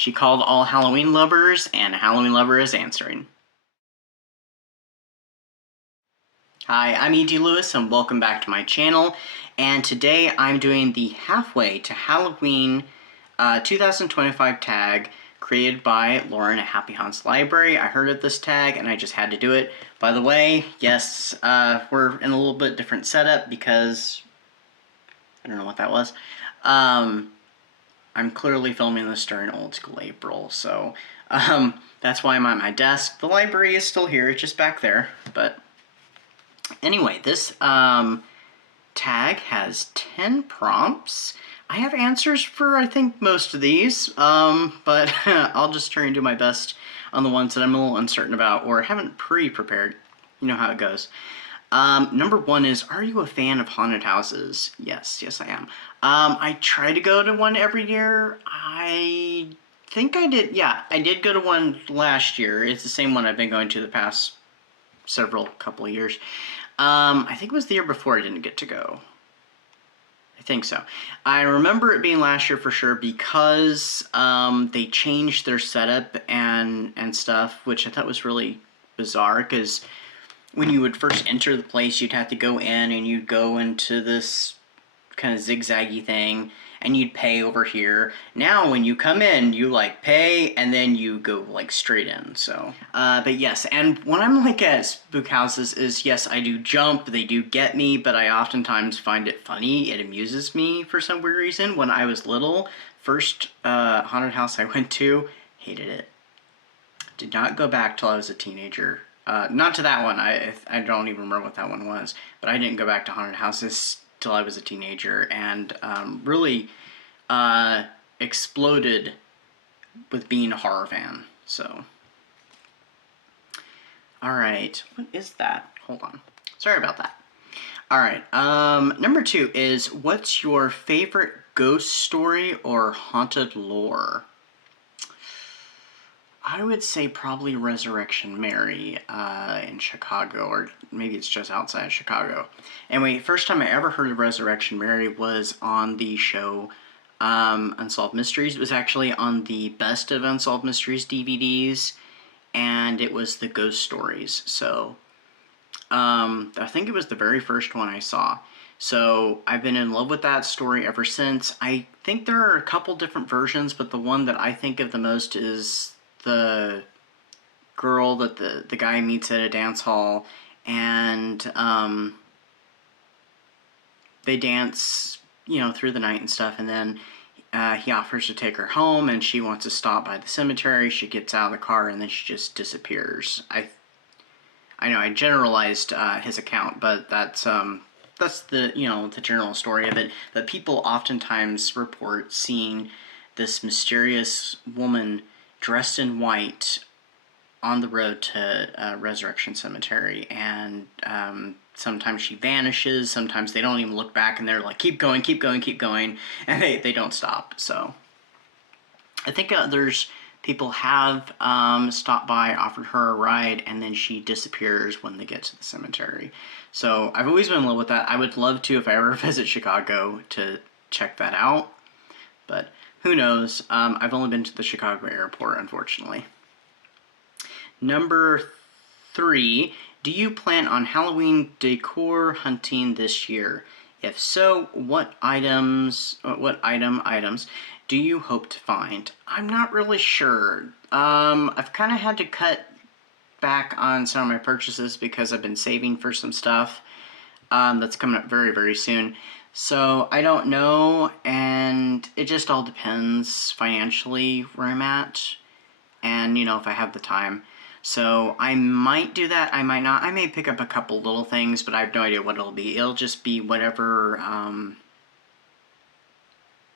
She called all Halloween lovers, and a Halloween lover is answering. Hi, I'm E.D. Lewis, and welcome back to my channel. And today I'm doing the Halfway to Halloween 2025 tag created by Lauren at Happy Haunts Library. I heard of this tag, and I just had to do it. By the way, yes, we're in a little bit different setup because I don't know what that was. I'm clearly filming this during old school April, so that's why I'm at my desk. The library is still here, it's just back there. But anyway, this tag has 10 prompts. I have answers for, I think, most of these, but I'll just try and do my best on the ones that I'm a little uncertain about or haven't pre-prepared. You know how it goes. Number 1 is, are you a fan of haunted houses? Yes, I am. I try to go to one every year. I think I did, yeah, I did go to one last year. It's the same one I've been going to the past couple of years. I think it was the year before I didn't get to go. I think so. I remember it being last year for sure because they changed their setup and stuff, which I thought was really bizarre because when you would first enter the place, you'd have to go in and you'd go into this kind of zigzaggy thing and you'd pay over here. Now when you come in, you like pay and then you go like straight in. So but yes, and when I'm like at spook houses is, yes, I do jump, they do get me, but I oftentimes find it funny. It amuses me for some weird reason. When I was little, first haunted house I went to, hated it. Did not go back till I was a teenager. Not to that one, I don't even remember what that one was, but I didn't go back to haunted houses till I was a teenager, and really exploded with being a horror fan, so. Alright, what is that? Hold on. Sorry about that. Alright, number 2 is, what's your favorite ghost story or haunted lore? I would say probably Resurrection Mary in Chicago, or maybe it's just outside of Chicago. Anyway, first time I ever heard of Resurrection Mary was on the show Unsolved Mysteries. It was actually on the Best of Unsolved Mysteries DVDs, and it was the ghost stories. So I think it was the very first one I saw. So I've been in love with that story ever since. I think there are a couple different versions, but the one that I think of the most is the girl that the guy meets at a dance hall, and they dance, you know, through the night and stuff, and then he offers to take her home, and she wants to stop by the cemetery. She gets out of the car, and then she just disappears. I know I generalized his account, but that's the, you know, the general story of it. But people oftentimes report seeing this mysterious woman dressed in white on the road to Resurrection Cemetery, and sometimes she vanishes, sometimes they don't even look back, and they're like, keep going, keep going, keep going, and they don't stop. So I think others people have stopped by, offered her a ride, and then she disappears when they get to the cemetery. So I've always been in love with that. I would love to, if I ever visit Chicago, to check that out, but who knows? I've only been to the Chicago airport, unfortunately. Number 3, do you plan on Halloween decor hunting this year? If so, what items do you hope to find? I'm not really sure. I've kind of had to cut back on some of my purchases because I've been saving for some stuff that's coming up very, very soon. So I don't know, and it just all depends financially where I'm at, and, you know, if I have the time. So I might do that, I might not. I may pick up a couple little things, but I have no idea what it'll be. It'll just be whatever,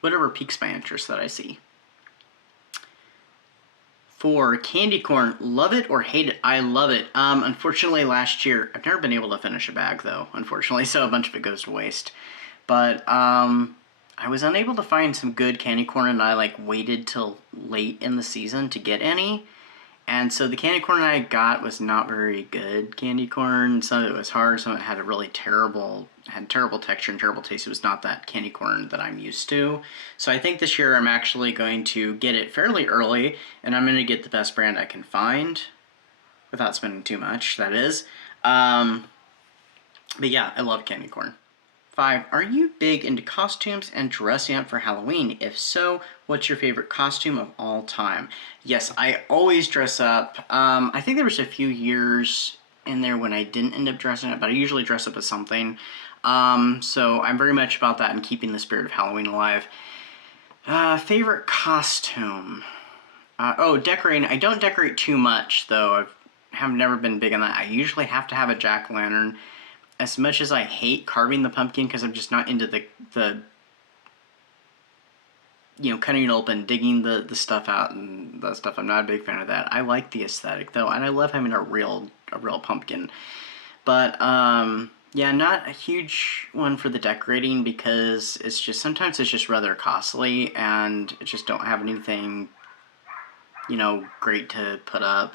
whatever piques my interest that I see. 4, candy corn, love it or hate it? I love it. Unfortunately last year, I've never been able to finish a bag though, unfortunately, so a bunch of it goes to waste. But I was unable to find some good candy corn, and I like waited till late in the season to get any, And so the candy corn I got was not very good candy corn. Some of it was hard, some of it had a really terrible texture and terrible taste. It was not that candy corn that I'm used to. So I think this year I'm actually going to get it fairly early, and I'm going to get the best brand I can find, without spending too much, that is. But yeah, I love candy corn. 5. Are you big into costumes and dressing up for Halloween? If so, what's your favorite costume of all time? Yes, I always dress up. I think there was a few years in there when I didn't end up dressing up, but I usually dress up as something. So I'm very much about that and keeping the spirit of Halloween alive. Favorite costume? Decorating. I don't decorate too much, though. I've never been big on that. I usually have to have a jack-o'-lantern. As much as I hate carving the pumpkin, because I'm just not into the cutting it open, digging the stuff out and that stuff. I'm not a big fan of that. I like the aesthetic, though, and I love having a real pumpkin. But, yeah, not a huge one for the decorating, because it's just, sometimes it's just rather costly, and I just don't have anything, great to put up.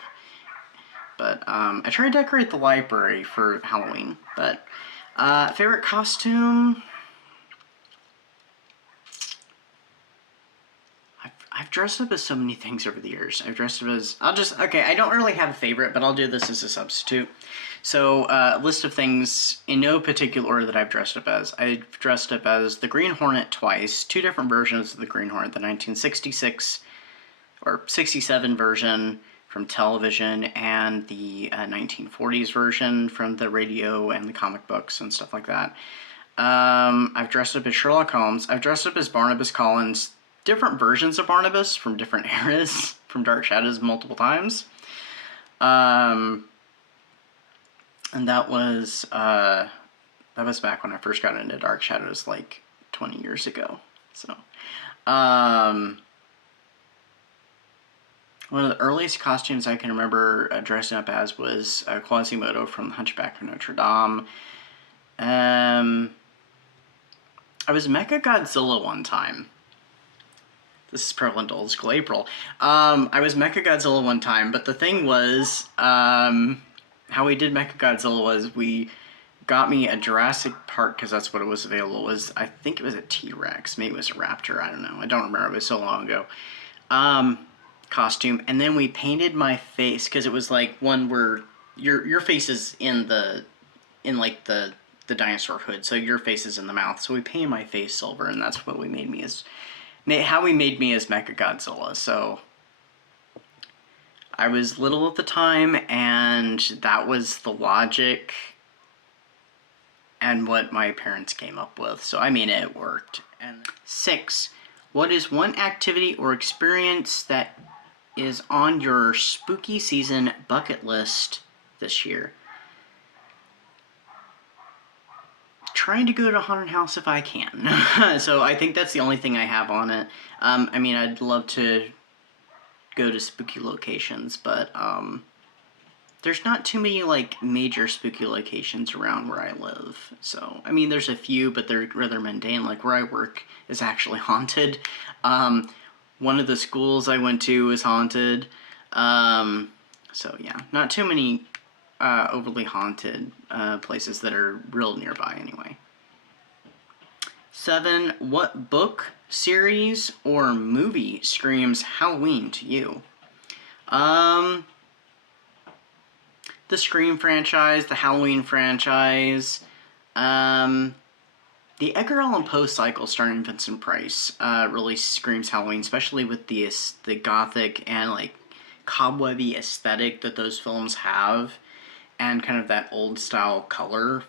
But I try to decorate the library for Halloween. But favorite costume? I've dressed up as so many things over the years. I've dressed up as... I don't really have a favorite, but I'll do this as a substitute. So, a list of things in no particular order that I've dressed up as. I've dressed up as the Green Hornet twice. 2 different versions of the Green Hornet. The 1966 or 67 version from television, and the 1940s version from the radio and the comic books and stuff like that. I've dressed up as Sherlock Holmes. I've dressed up as Barnabas Collins, different versions of Barnabas from different eras, from Dark Shadows multiple times. And that was back when I first got into Dark Shadows, like 20 years ago. So, one of the earliest costumes I can remember dressing up as was Quasimodo from The Hunchback of Notre Dame. I was Mechagodzilla one time. This is prevalent to old school April. I was Mechagodzilla one time, but the thing was, how we did Mechagodzilla was we got me a Jurassic Park, because that's what it was available, I think it was a T-Rex, maybe it was a raptor, I don't know, I don't remember, it was so long ago. Costume, and then we painted my face, because it was like one where your face is in the dinosaur hood, so your face is in the mouth. So we painted my face silver, and that's what we made me as Mechagodzilla. So I was little at the time, and that was the logic and what my parents came up with. So I mean, it worked. And 6. What is one activity or experience that is on your spooky season bucket list this year? Trying to go to a haunted house if I can. So I think that's the only thing I have on it. I mean, I'd love to go to spooky locations, but there's not too many like major spooky locations around where I live. So I mean, there's a few, but they're rather mundane. Like where I work is actually haunted. One of the schools I went to is haunted. So yeah, not too many overly haunted places that are real nearby anyway. 7. What book, series, or movie screams Halloween to you? The Scream franchise, the Halloween franchise, the Edgar Allan Poe cycle starring Vincent Price really screams Halloween, especially with the gothic and like cobwebby aesthetic that those films have, and kind of that old style color.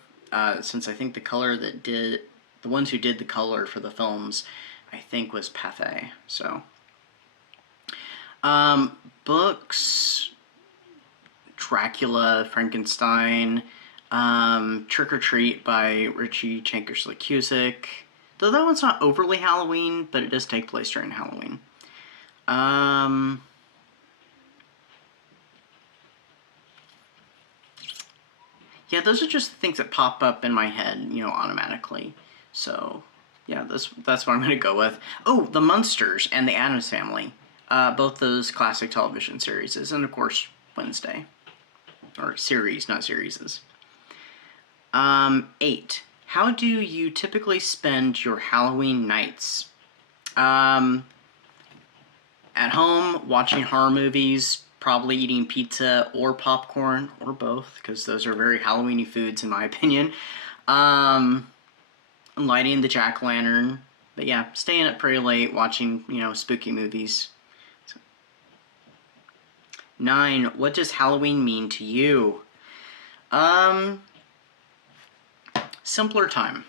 Since I think the ones who did the color for the films, I think was Pathé. So, books, Dracula, Frankenstein. Trick or Treat by Richie Chankersly-Cusick. Though that one's not overly Halloween, but it does take place during Halloween. Yeah, those are just the things that pop up in my head, automatically. So, yeah, that's what I'm going to go with. Oh, The Munsters and The Addams Family. both those classic television series, and of course Wednesday. Or series, not series. 8. How do you typically spend your Halloween nights? At home, watching horror movies, probably eating pizza or popcorn, or both, because those are very Halloween-y foods in my opinion. Lighting the jack-o'-lantern. But yeah, staying up pretty late, watching, spooky movies. 9. What does Halloween mean to you? Simpler time.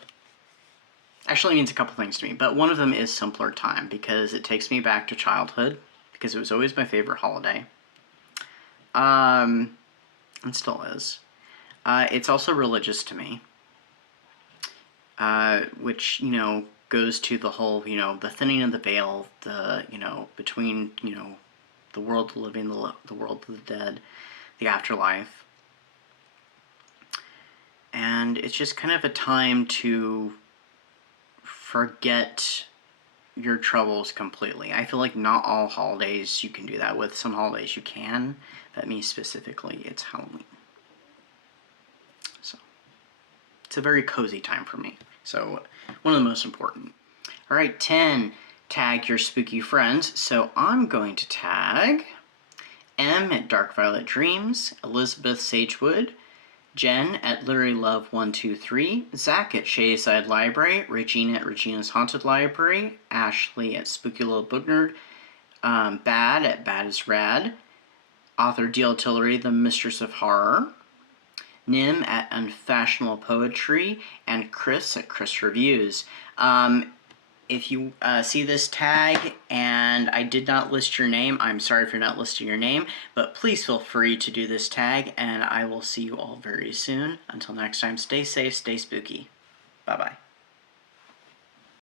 Actually means a couple things to me, but one of them is simpler time because it takes me back to childhood because it was always my favorite holiday. And still is. It's also religious to me, which, goes to the whole, the thinning of the veil, between, the world of the living, the world of the dead, the afterlife. And it's just kind of a time to forget your troubles completely. I feel like not all holidays you can do that with. Some holidays you can. But me specifically, it's Halloween. So, it's a very cozy time for me. So, one of the most important. Alright, 10. Tag your spooky friends. So, I'm going to tag M at Dark Violet Dreams, Elizabeth Sagewood, Jen at Literary Love 123, Zach at Shayside Library, Regina at Regina's Haunted Library, Ashley at Spooky Little Book Nerd, Bad at Bad is Rad, author D.L. Tillery, The Mistress of Horror, Nim at Unfashionable Poetry, and Chris at Chris Reviews. If you see this tag and I did not list your name, I'm sorry for not listing your name, but please feel free to do this tag, and I will see you all very soon. Until next time, stay safe, stay spooky. Bye-bye.